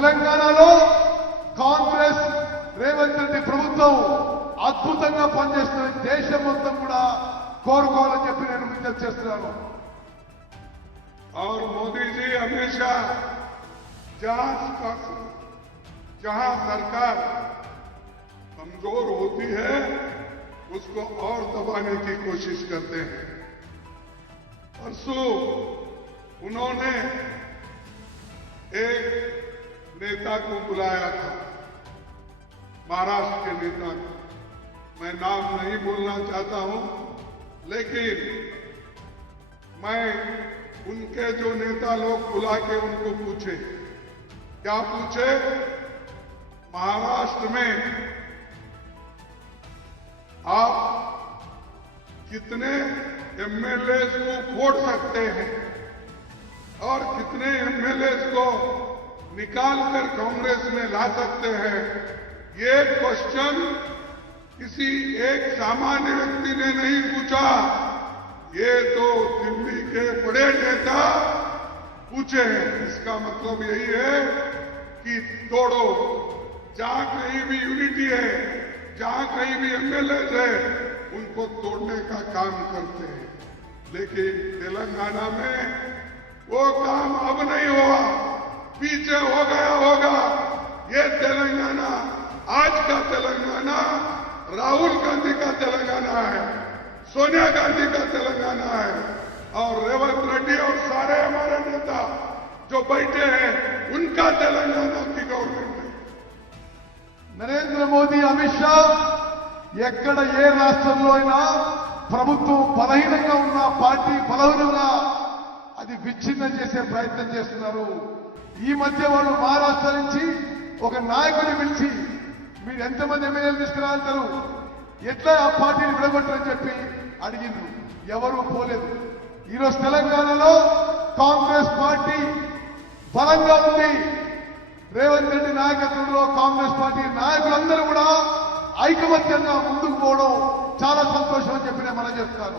తెలంగాణలో కాంగ్రెస్ రేవంత్ రెడ్డి ప్రభుత్వం అద్భుతంగా పనిచేస్తున్న దేశం మొత్తం కూడా కోరుకోవాలని చెప్పి నేను విజ్ఞప్తి చేస్తున్నాను. और मोदी जी हमेशा जहां सरकार कमजोर होती है उसको और दबाने की कोशिश करते हैं। परसों उन्होंने एक नेता को बुलाया था, महाराष्ट्र के नेता को, मैं नाम नहीं बोलना चाहता हूं, लेकिन मैं उनके जो नेता लोग बुला के उनको पूछे, क्या पूछे, महाराष्ट्र में आप कितने एमएलए को फोड़ सकते हैं और कितने एमएलए को निकालकर कांग्रेस में ला सकते हैं। ये क्वेश्चन किसी एक सामान्य व्यक्ति ने नहीं पूछा, ये तो दिल्ली के बड़े नेता पूछे हैं। इसका मतलब यही है कि तोड़ो, जहां कहीं भी यूनिटी है, जहां कहीं भी एमएलए है, उनको तोड़ने का काम करते हैं। लेकिन तेलंगाना में वो काम अब नहीं हुआ, पीछे हो गया होगा। ये तेलंगाना, आज का तेलंगाना राहुल गांधी का तेलंगाना है, सोनिया गांधी का तेलंगाना है, और रेवंत रेड्डी और सारे हमारे नेता जो बैठे हैं उनका तेलंगाना की गवर्नमेंट है। నరేంద్ర మోదీ అమిత్ షా ఎక్కడ ఏ రాష్ట్రంలో అయినా ప్రభుత్వం బలహీనంగా ఉన్న పార్టీ బలహీనంగా అది విచ్ఛిన్నం చేసే ప్రయత్నం చేస్తున్నారు. ఈ మధ్య వాళ్ళు మహారాష్ట్ర నుంచి ఒక నాయకుడిని పిలిచి మీరు ఎంతమంది ఎమ్మెల్యేలు తీసుకురాగలుగుతారు, ఎట్లా ఆ పార్టీని విడగొట్టరని చెప్పి అడిగిండ్రు. ఎవరూ పోలేదు. ఈరోజు తెలంగాణలో కాంగ్రెస్ పార్టీ బలంగా ఉంది. రేవంత్ రెడ్డి నాయకత్వంలో కాంగ్రెస్ పార్టీ నాయకులందరూ కూడా ఐకమత్యంగా ముందుకు పోవడం చాలా సంతోషం అని చెప్పి నేను మనం చేస్తాను.